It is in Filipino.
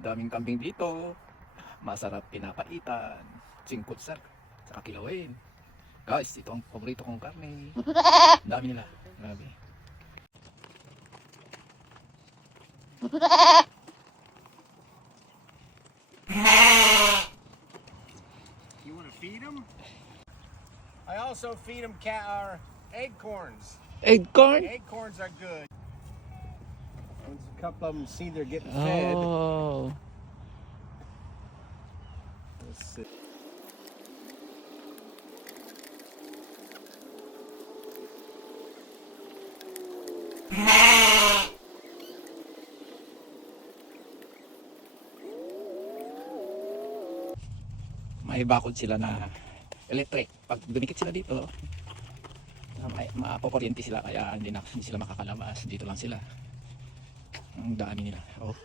Daming kambing dito. Masarap pinapaitan. Singkot sa kilawin. Guys, ito ang paborito kong karne. Dami nila. Grabe. You want to feed them? I also feed them acorns. Acorn? Acorns are good. Once a couple of them see they're getting fed. Oh. Let's see. May bakod sila na electric. Pag dumikit sila dito, mapokuryente sila kaya hindi sila makakalabas. Dito lang sila. Ang dami nila. Oh.